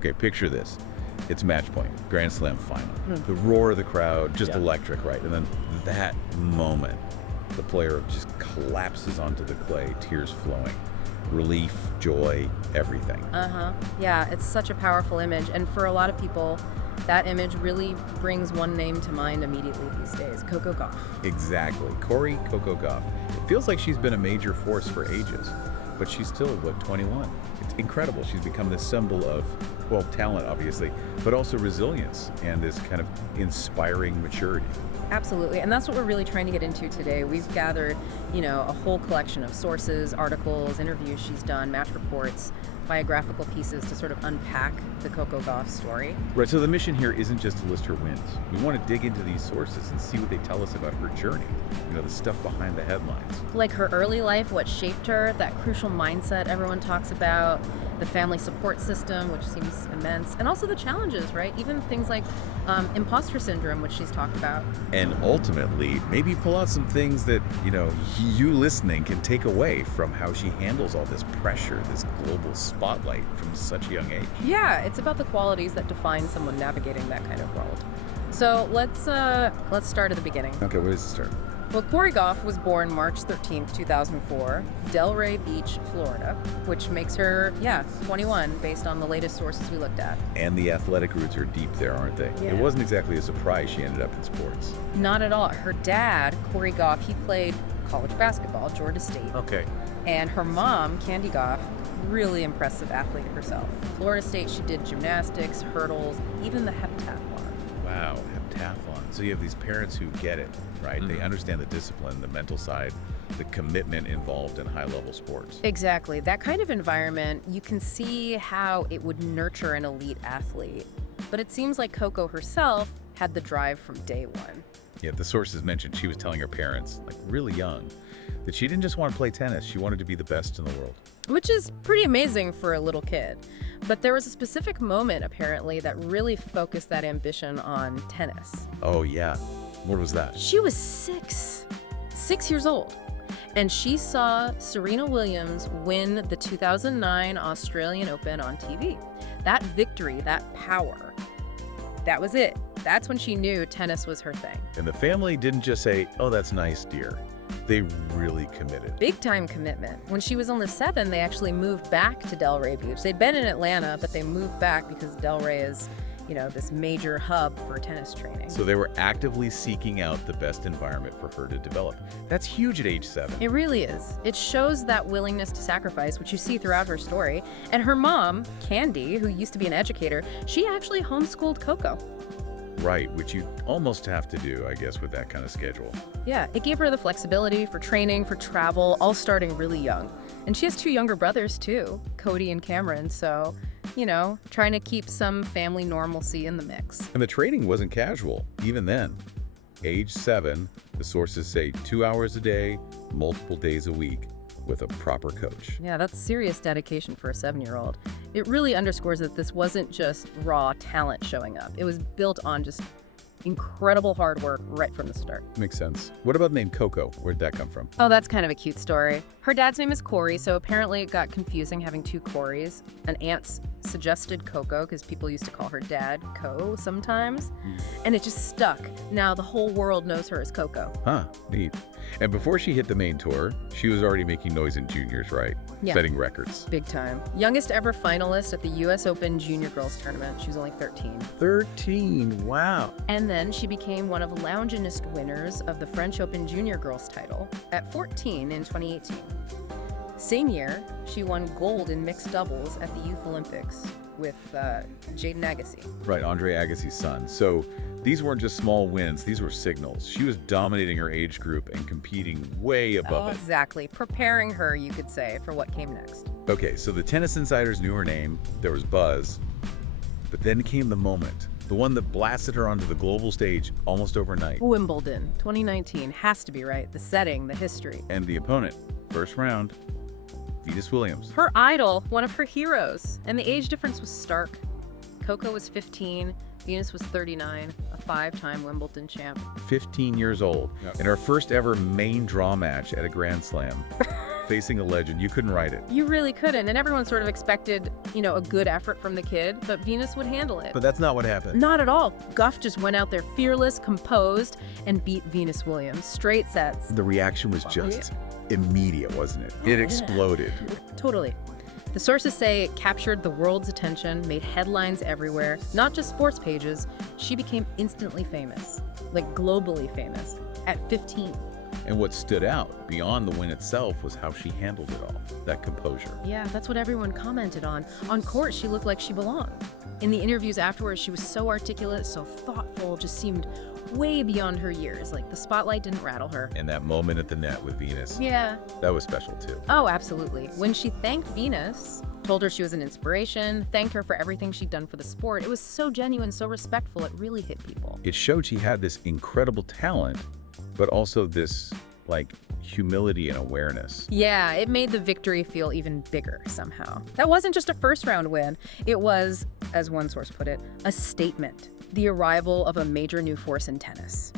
Okay, picture this. It's match point, Grand Slam final. The roar of the crowd, just electric, right? And then that moment, the player just collapses onto the clay, tears flowing. Relief, joy, everything. Yeah, it's such a powerful image. And for a lot of people, that image really brings one name to mind immediately these days, Coco Gauff. Exactly. Coco Gauff. It feels like she's been a major force for ages, but she's still, 21? It's incredible. She's become this symbol of, well, talent, obviously, but also resilience and this kind of inspiring maturity. Absolutely, and that's what we're really trying to get into today. We've gathered, a whole collection of sources, articles, interviews she's done, match reports, biographical pieces to sort of unpack the Coco Gauff story. Right, so the mission here isn't just to list her wins. We want to dig into these sources and see what they tell us about her journey, the stuff behind the headlines. Like her early life, what shaped her, that crucial mindset everyone talks about, the family support system, which seems immense, and also the challenges, right? Even things like imposter syndrome, which she's talked about. And ultimately, maybe pull out some things that, you listening can take away from how she handles all this pressure, this global spotlight from such a young age. Yeah, it's about the qualities that define someone navigating that kind of world. So let's start at the beginning. Okay, where does it start? Well, Coco Gauff was born March 13th, 2004, Delray Beach, Florida, which makes her, 21 based on the latest sources we looked at. And the athletic roots are deep there, aren't they? Yeah. It wasn't exactly a surprise she ended up in sports. Not at all. Her dad, Coco Gauff, he played college basketball, Georgia State. Okay. And her mom, Candy Gauff, really impressive athlete herself. Florida State, she did gymnastics, hurdles, even the heptathlon. Wow, heptathlon. So you have these parents who get it, right? They understand the discipline, the mental side, the commitment involved in high-level sports. Exactly. That kind of environment, you can see how it would nurture an elite athlete. But it seems like Coco herself had the drive from day one. Yeah, the sources mentioned she was telling her parents, really young, that she didn't just want to play tennis, she wanted to be the best in the world. Which is pretty amazing for a little kid. But there was a specific moment, apparently, that really focused that ambition on tennis. Oh, yeah. What was that? She was 6 years old. And she saw Serena Williams win the 2009 Australian Open on TV. That victory, that power, that was it. That's when she knew tennis was her thing. And the family didn't just say, "Oh, that's nice, dear." They really committed. Big time commitment. When she was only 7, they actually moved back to Delray Beach. They'd been in Atlanta, but they moved back because Delray is, this major hub for tennis training. So they were actively seeking out the best environment for her to develop. That's huge at age 7. It really is. It shows that willingness to sacrifice, which you see throughout her story. And her mom, Candy, who used to be an educator, she actually homeschooled Coco. Right, which you almost have to do, I guess, with that kind of schedule. Yeah, it gave her the flexibility for training, for travel, all starting really young. And she has 2 younger brothers, too, Cody and Cameron, so, trying to keep some family normalcy in the mix. And the training wasn't casual, even then. Age 7, the sources say 2 hours a day, multiple days a week, with a proper coach. Yeah, that's serious dedication for a 7-year-old. It really underscores that this wasn't just raw talent showing up. It was built on just incredible hard work right from the start. Makes sense. What about the name Coco? Where'd that come from? Oh, that's kind of a cute story. Her dad's name is Corey, so apparently it got confusing having 2 Corys. An aunt suggested Coco because people used to call her dad Co sometimes, and it just stuck. Now the whole world knows her as Coco. Huh, neat. And before she hit the main tour, she was already making noise in juniors, right? Yeah. Setting records. Big time. Youngest ever finalist at the U.S. Open Junior Girls Tournament. She was only 13. 13, wow. And then she became one of the Lounginist winners of the French Open Junior Girls title at 14 in 2018. Same year, she won gold in mixed doubles at the Youth Olympics with Jaden Agassi. Right, Andre Agassi's son. So these weren't just small wins, these were signals. She was dominating her age group and competing way above it. Exactly. Preparing her, you could say, for what came next. Okay, so the tennis insiders knew her name, there was buzz, but then came the moment, the one that blasted her onto the global stage almost overnight. Wimbledon, 2019, has to be right. The setting, the history. And the opponent, first round, Venus Williams. Her idol, one of her heroes. And the age difference was stark. Coco was 15, Venus was 39, a 5-time Wimbledon champ. 15 years old. In her first ever main draw match at a Grand Slam, facing a legend. You couldn't write it. You really couldn't, and everyone sort of expected, a good effort from the kid, but Venus would handle it. But that's not what happened. Not at all. Gauff just went out there fearless, composed, and beat Venus Williams. Straight sets. The reaction was just immediate, wasn't it? It exploded. Totally. The sources say it captured the world's attention, made headlines everywhere, not just sports pages. She became instantly famous, like globally famous, at 15. And what stood out beyond the win itself was how she handled it all, that composure. Yeah, that's what everyone commented on. On court, she looked like she belonged. In the interviews afterwards, she was so articulate, so thoughtful, just seemed way beyond her years. Like the spotlight didn't rattle her. And that moment at the net with Venus, Yeah. that was special too. Oh, absolutely. When she thanked Venus, told her she was an inspiration, thanked her for everything she'd done for the sport, it was so genuine, so respectful, it really hit people. It showed she had this incredible talent, but also this, humility and awareness. Yeah, it made the victory feel even bigger somehow. That wasn't just a first-round win. It was, as one source put it, a statement. The arrival of a major new force in tennis.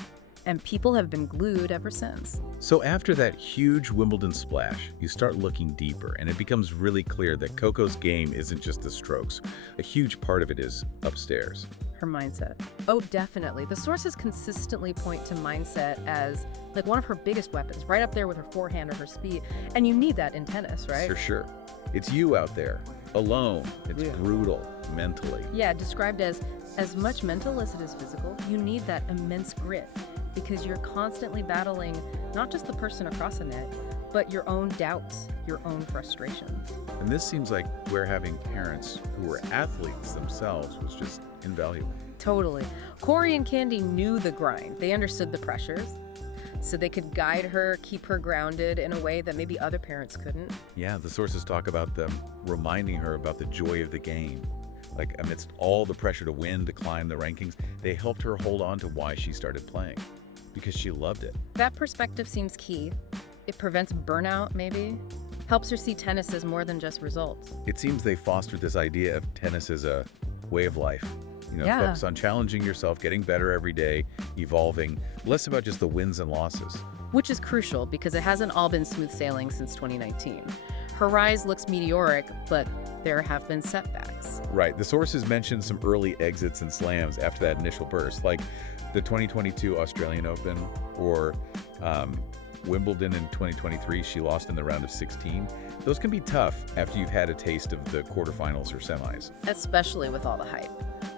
And people have been glued ever since. So after that huge Wimbledon splash, you start looking deeper, and it becomes really clear that Coco's game isn't just the strokes. A huge part of it is upstairs. Her mindset. Oh, definitely. The sources consistently point to mindset as one of her biggest weapons, right up there with her forehand or her speed. And you need that in tennis, right? For sure. It's you out there, alone. It's brutal, mentally. Yeah, described as much mental as it is physical. You need that immense grit because you're constantly battling not just the person across the net, but your own doubts, your own frustrations. And this seems like where having parents who were athletes themselves was just invaluable. Totally. Corey and Candy knew the grind. They understood the pressures, so they could guide her, keep her grounded in a way that maybe other parents couldn't. Yeah, the sources talk about them reminding her about the joy of the game. Amidst all the pressure to win, to climb the rankings, they helped her hold on to why she started playing, because she loved it. That perspective seems key. It prevents burnout, maybe. Helps her see tennis as more than just results. It seems they fostered this idea of tennis as a way of life. Yeah. Focus on challenging yourself, getting better every day, evolving, less about just the wins and losses. Which is crucial because it hasn't all been smooth sailing since 2019. Her rise looks meteoric, but there have been setbacks. Right. The sources mentioned some early exits and slams after that initial burst, like the 2022 Australian Open or Wimbledon in 2023. She lost in the round of 16. Those can be tough after you've had a taste of the quarterfinals or semis. Especially with all the hype.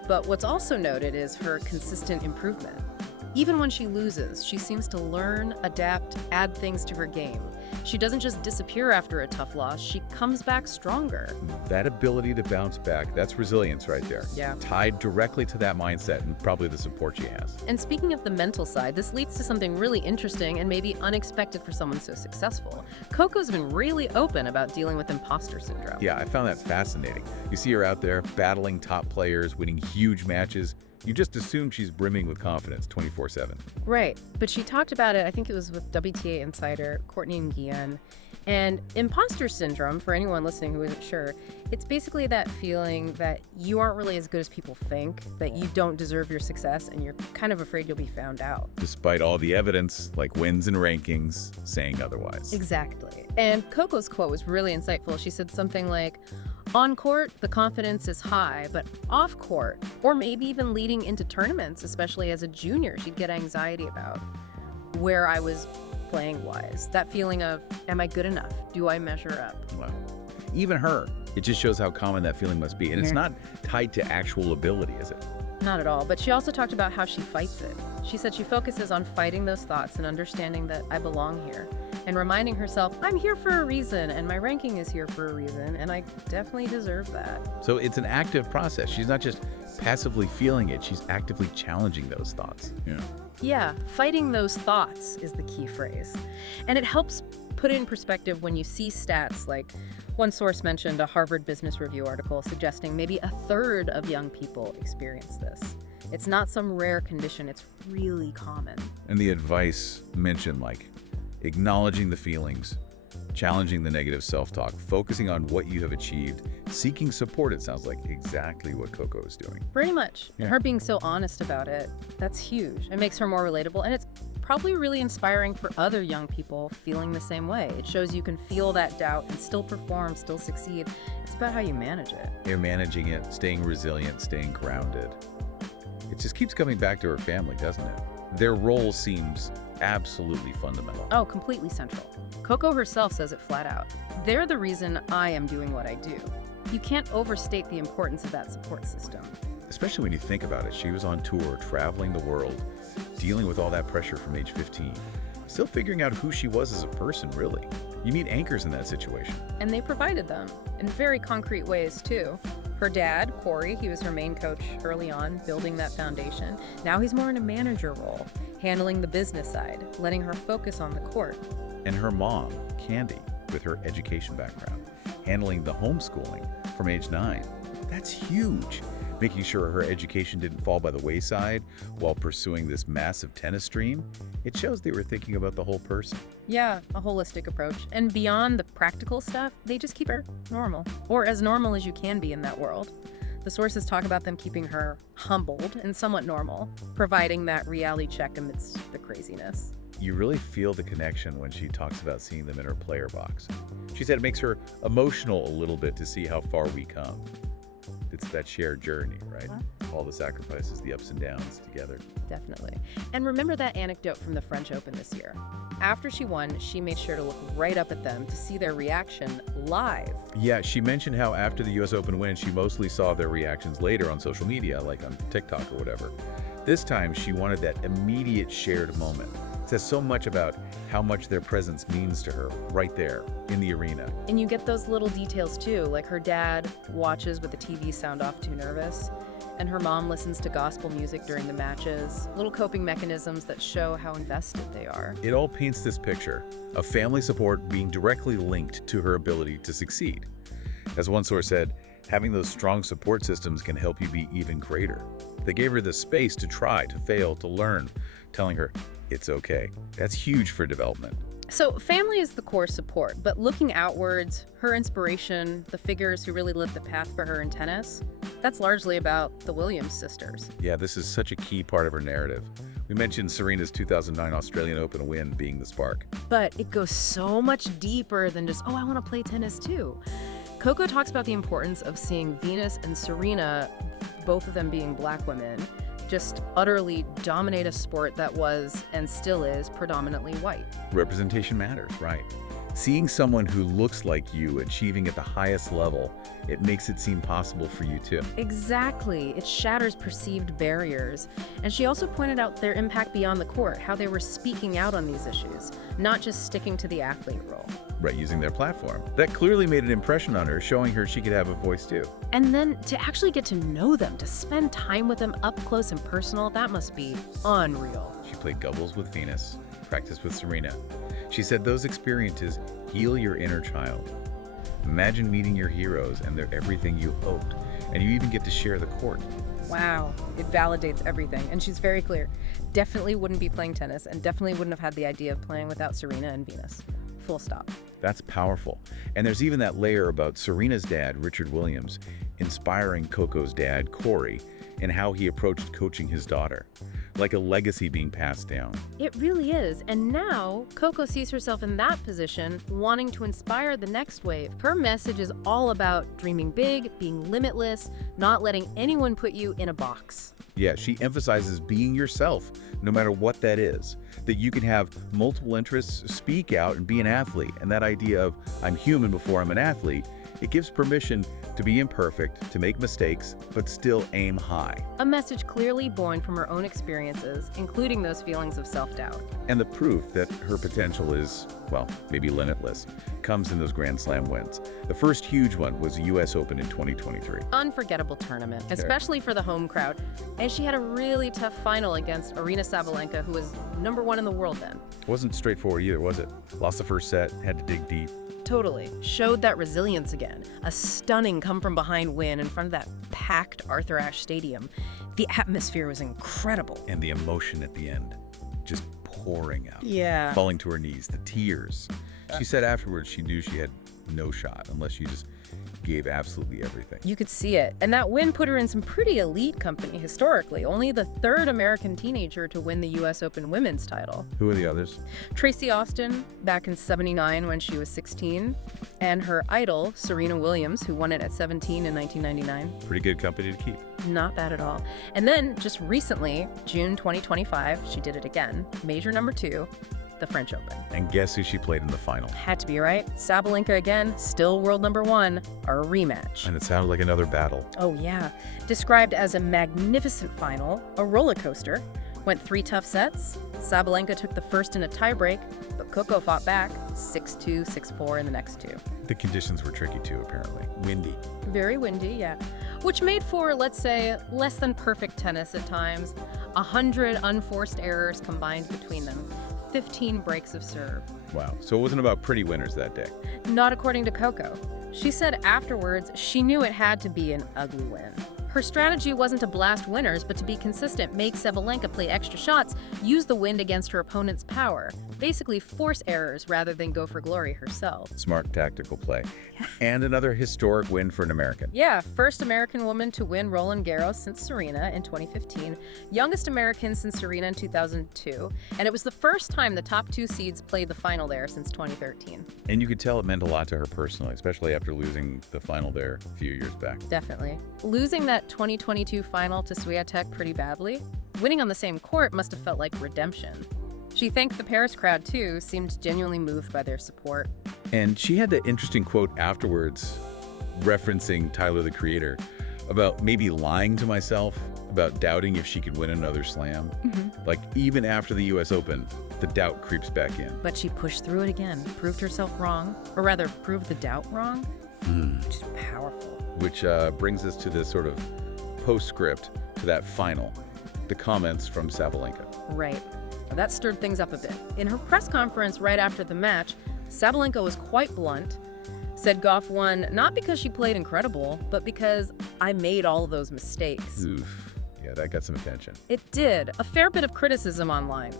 But what's also noted is her consistent improvement. Even when she loses, she seems to learn, adapt, add things to her game. She doesn't just disappear after a tough loss, she comes back stronger. That ability to bounce back, that's resilience right there. Yeah. Tied directly to that mindset and probably the support she has. And speaking of the mental side, this leads to something really interesting and maybe unexpected for someone so successful. Coco's been really open about dealing with imposter syndrome. Yeah, I found that fascinating. You see her out there battling top players, winning huge matches. You just assume she's brimming with confidence 24/7. Right, but she talked about it, I think it was with WTA insider Courtney and Guillen. And imposter syndrome, for anyone listening who isn't sure, it's basically that feeling that you aren't really as good as people think, that you don't deserve your success, and you're kind of afraid you'll be found out. Despite all the evidence, like wins and rankings, saying otherwise. Exactly. And Coco's quote was really insightful. She said something like, on court, the confidence is high, but off court, or maybe even leading into tournaments, especially as a junior, she'd get anxiety about where I was playing wise. That feeling of, am I good enough? Do I measure up? Wow. Even her. It just shows how common that feeling must be. And it's not tied to actual ability, is it? Not at all. But she also talked about how she fights it. She said she focuses on fighting those thoughts and understanding that I belong here. And reminding herself, I'm here for a reason, and my ranking is here for a reason, and I definitely deserve that. So it's an active process. She's not just passively feeling it, she's actively challenging those thoughts. Yeah, fighting those thoughts is the key phrase. And it helps put it in perspective when you see stats like one source mentioned a Harvard Business Review article suggesting maybe a third of young people experience this. It's not some rare condition, it's really common. And the advice mentioned, like acknowledging the feelings, challenging the negative self-talk, focusing on what you have achieved, seeking support, it sounds like exactly what Coco is doing. Pretty much. Yeah. Her being so honest about it, that's huge. It makes her more relatable, and it's probably really inspiring for other young people feeling the same way. It shows you can feel that doubt and still perform, still succeed. It's about how you manage it. You're managing it, staying resilient, staying grounded. It just keeps coming back to her family, doesn't it? Their role seems absolutely fundamental. Oh, completely central. Coco herself says it flat out. They're the reason I am doing what I do. You can't overstate the importance of that support system. Especially when you think about it, she was on tour, traveling the world, dealing with all that pressure from age 15. Still figuring out who she was as a person, really. You need anchors in that situation. And they provided them in very concrete ways, too. Her dad, Corey, he was her main coach early on, building that foundation. Now he's more in a manager role, handling the business side, letting her focus on the court. And her mom, Candy, with her education background, handling the homeschooling from age 9. That's huge. Making sure her education didn't fall by the wayside while pursuing this massive tennis dream. It shows they were thinking about the whole person. Yeah, a holistic approach. And beyond the practical stuff, they just keep her normal, or as normal as you can be in that world. The sources talk about them keeping her humbled and somewhat normal, providing that reality check amidst the craziness. You really feel the connection when she talks about seeing them in her player box. She said it makes her emotional a little bit to see how far we come. It's that shared journey, right? All the sacrifices, the ups and downs together. Definitely. And remember that anecdote from the French Open this year. After she won, she made sure to look right up at them to see their reaction live. Yeah, she mentioned how after the US Open win, she mostly saw their reactions later on social media, like on TikTok or whatever. This time, she wanted that immediate shared moment. It says so much about how much their presence means to her right there in the arena. And you get those little details too, like her dad watches with the TV sound off too nervous, and her mom listens to gospel music during the matches, little coping mechanisms that show how invested they are. It all paints this picture of family support being directly linked to her ability to succeed. As one source said, having those strong support systems can help you be even greater. They gave her the space to try, to fail, to learn, telling her, it's okay. That's huge for development. So family is the core support, but looking outwards, her inspiration, the figures who really lit the path for her in tennis, that's largely about the Williams sisters. Yeah, this is such a key part of her narrative. We mentioned Serena's 2009 Australian Open win being the spark. But it goes so much deeper than just, oh, I want to play tennis too. Coco talks about the importance of seeing Venus and Serena, both of them being Black women, just utterly dominate a sport that was, and still is, predominantly white. Representation matters, right? Seeing someone who looks like you achieving at the highest level, it makes it seem possible for you too. Exactly. It shatters perceived barriers. And she also pointed out their impact beyond the court, how they were speaking out on these issues, not just sticking to the athlete role. Right, using their platform. That clearly made an impression on her, showing her she could have a voice too. And then to actually get to know them, to spend time with them up close and personal, that must be unreal. She played doubles with Venus, practiced with Serena. She said those experiences heal your inner child. Imagine meeting your heroes and they're everything you hoped, and you even get to share the court. Wow, it validates everything. And she's very clear. Definitely wouldn't be playing tennis and definitely wouldn't have had the idea of playing without Serena and Venus. Full stop. That's powerful. And there's even that layer about Serena's dad, Richard Williams, inspiring Coco's dad, Corey, and how he approached coaching his daughter. Like a legacy being passed down. It really is. And now Coco sees herself in that position, wanting to inspire the next wave. Her message is all about dreaming big, being limitless, not letting anyone put you in a box. Yeah, she emphasizes being yourself, no matter what that is. That you can have multiple interests, speak out, and be an athlete. And that idea of, I'm human before I'm an athlete, it gives permission to be imperfect, to make mistakes, but still aim high. A message clearly born from her own experiences, including those feelings of self-doubt. And the proof that her potential is, well, maybe limitless, comes in those Grand Slam wins. The first huge one was the US Open in 2023. Unforgettable tournament, especially for the home crowd. And she had a really tough final against Aryna Sabalenka, who was #1 in the world then. Wasn't straightforward either, was it? Lost the first set, had to dig deep. Totally. Showed that resilience again. A stunning come-from-behind win in front of that packed Arthur Ashe Stadium. The atmosphere was incredible. And the emotion at the end, just pouring out. Yeah. Falling to her knees, the tears. She said afterwards she knew she had no shot unless she just gave absolutely everything. You could see it. And that win put her in some pretty elite company historically, only the third American teenager to win the U.S. Open women's title. Who are the others? Tracy Austin, back in '79 when she was 16, and her idol, Serena Williams, who won it at 17 in 1999. Pretty good company to keep. Not bad at all. And then, just recently, June 2025, she did it again. Major number 2, the French Open. And guess who she played in the final? Had to be, right? Sabalenka again, still world number 1, a rematch. And it sounded like another battle. Oh yeah. Described as a magnificent final, a roller coaster. Went 3 tough sets. Sabalenka took the first in a tiebreak, but Coco fought back, 6-2, 6-4 in the next 2. The conditions were tricky too, apparently. Windy. Very windy, yeah. Which made for, let's say, less than perfect tennis at times. 100 unforced errors combined between them. 15 breaks of serve. Wow. So it wasn't about pretty winners that day. Not according to Coco. She said afterwards she knew it had to be an ugly win. Her strategy wasn't to blast winners, but to be consistent, make Sabalenka play extra shots, use the wind against her opponent's power. Basically force errors rather than go for glory herself. Smart tactical play. And another historic win for an American. Yeah, first American woman to win Roland Garros since Serena in 2015, youngest American since Serena in 2002, and it was the first time the top 2 seeds played the final there since 2013. And you could tell it meant a lot to her personally, especially after losing the final there a few years back. Definitely. Losing that 2022 final to Swiatek pretty badly, winning on the same court must have felt like redemption. She thanked the Paris crowd too, seemed genuinely moved by their support. And she had that interesting quote afterwards, referencing Tyler, the Creator, about maybe lying to myself, about doubting if she could win another slam. Like, even after the U.S. Open, the doubt creeps back in. But she pushed through it again, proved herself wrong, or rather, proved the doubt wrong. Just powerful. Which brings us to this sort of postscript to that final, the comments from Sabalenka. Right. That stirred things up a bit. In her press conference right after the match, Sabalenka was quite blunt, said Gauff won not because she played incredible, but because I made all of those mistakes. Oof. Yeah, that got some attention. It did. A fair bit of criticism online.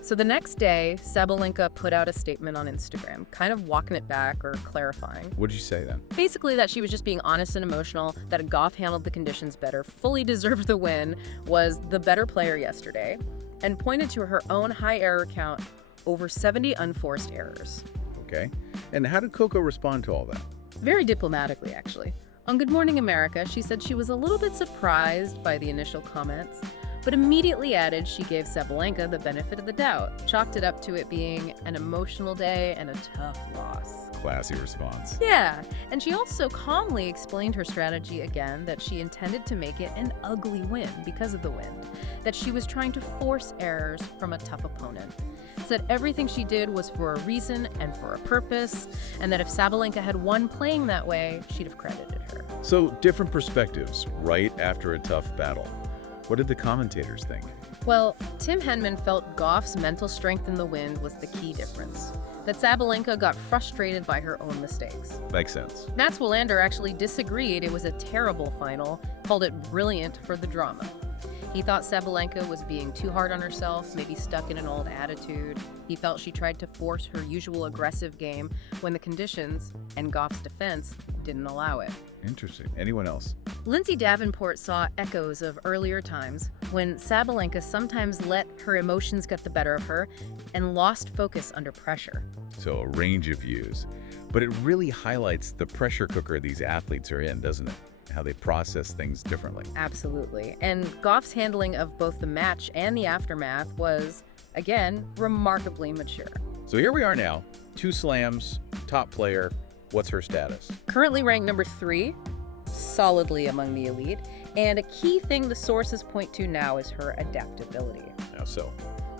So the next day, Sabalenka put out a statement on Instagram, kind of walking it back or clarifying. What did you say then? Basically that she was just being honest and emotional, that Gauff handled the conditions better, fully deserved the win, was the better player yesterday, and pointed to her own high error count, over 70 unforced errors. Okay. And how did Coco respond to all that? Very diplomatically, actually. On Good Morning America, she said she was a little bit surprised by the initial comments, but immediately added she gave Sabalenka the benefit of the doubt, chalked it up to it being an emotional day and a tough loss. Classy response. Yeah, and she also calmly explained her strategy again, that she intended to make it an ugly win because of the wind, that she was trying to force errors from a tough opponent. Said everything she did was for a reason and for a purpose, and that if Sabalenka had won playing that way, she'd have credited her. So, different perspectives right after a tough battle. What did the commentators think? Well, Tim Henman felt Gauff's mental strength in the wind was the key difference, that Sabalenka got frustrated by her own mistakes. Makes sense. Mats Wilander actually disagreed it was a terrible final, called it brilliant for the drama. He thought Sabalenka was being too hard on herself, maybe stuck in an old attitude. He felt she tried to force her usual aggressive game when the conditions, and Gauff's defense, didn't allow it. Interesting. Anyone else? Lindsay Davenport saw echoes of earlier times when Sabalenka sometimes let her emotions get the better of her and lost focus under pressure. So a range of views. But it really highlights the pressure cooker these athletes are in, doesn't it? How they process things differently. Absolutely. And Gauff's handling of both the match and the aftermath was, again, remarkably mature. So here we are now, 2 slams, top player. What's her status? Currently ranked number 3, solidly among the elite. And a key thing the sources point to now is her adaptability. How so?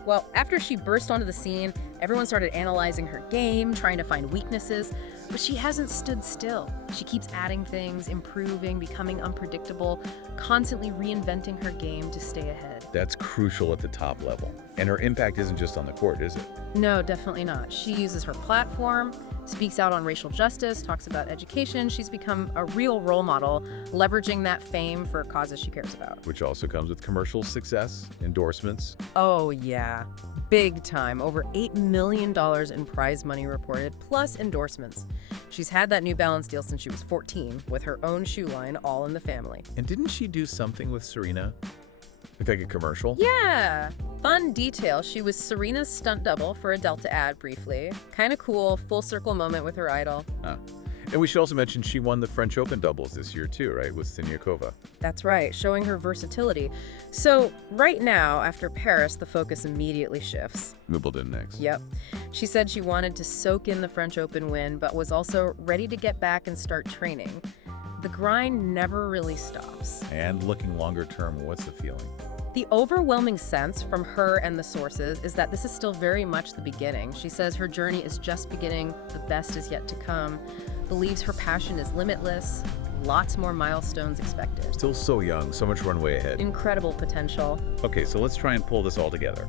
Well, after she burst onto the scene, everyone started analyzing her game, trying to find weaknesses, but she hasn't stood still. She keeps adding things, improving, becoming unpredictable, constantly reinventing her game to stay ahead. That's crucial at the top level. And her impact isn't just on the court, is it? No, definitely not. She uses her platform, speaks out on racial justice, talks about education. She's become a real role model, leveraging that fame for causes she cares about. Which also comes with commercial success, endorsements. Oh, yeah. Big time. Over $8 million in prize money reported, plus endorsements. She's had that New Balance deal since she was 14, with her own shoe line, all in the family. And didn't she do something with Serena? Like a commercial? Yeah. Fun detail, she was Serena's stunt double for a Delta ad briefly. Kind of cool, full circle moment with her idol. And we should also mention she won the French Open doubles this year too, right? With Siniakova. That's right, showing her versatility. So right now, after Paris, the focus immediately shifts. Wimbledon next. Yep. She said she wanted to soak in the French Open win, but was also ready to get back and start training. The grind never really stops. And looking longer term, what's the feeling? The overwhelming sense from her and the sources is that this is still very much the beginning. She says her journey is just beginning, the best is yet to come, believes her passion is limitless, lots more milestones expected. Still so young, so much runway ahead. Incredible potential. Okay, so let's try and pull this all together.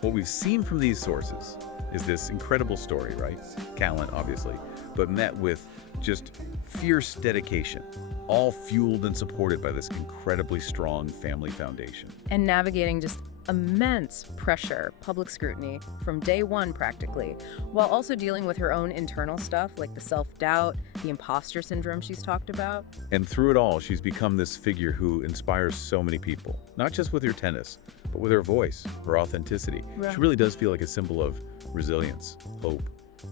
What we've seen from these sources is this incredible story, right? Talent, obviously, but met with just fierce dedication, all fueled and supported by this incredibly strong family foundation. And navigating just immense pressure, public scrutiny, from day one practically, while also dealing with her own internal stuff like the self-doubt, the imposter syndrome she's talked about. And through it all, she's become this figure who inspires so many people, not just with her tennis, but with her voice, her authenticity. Yeah. She really does feel like a symbol of resilience, hope,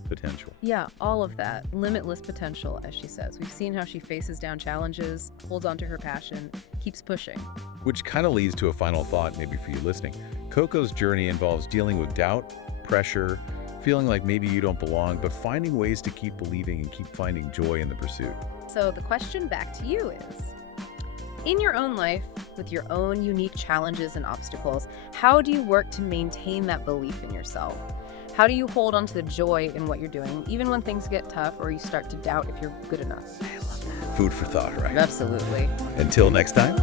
potential. Yeah, all of that. Limitless potential, as she says. We've seen how she faces down challenges, holds onto her passion, keeps pushing. Which kind of leads to a final thought, maybe for you listening. Coco's journey involves dealing with doubt, pressure, feeling like maybe you don't belong, but finding ways to keep believing and keep finding joy in the pursuit. So the question back to you is, in your own life, with your own unique challenges and obstacles, how do you work to maintain that belief in yourself? How do you hold on to the joy in what you're doing, even when things get tough or you start to doubt if you're good enough? Food for thought, right? Absolutely. Until next time.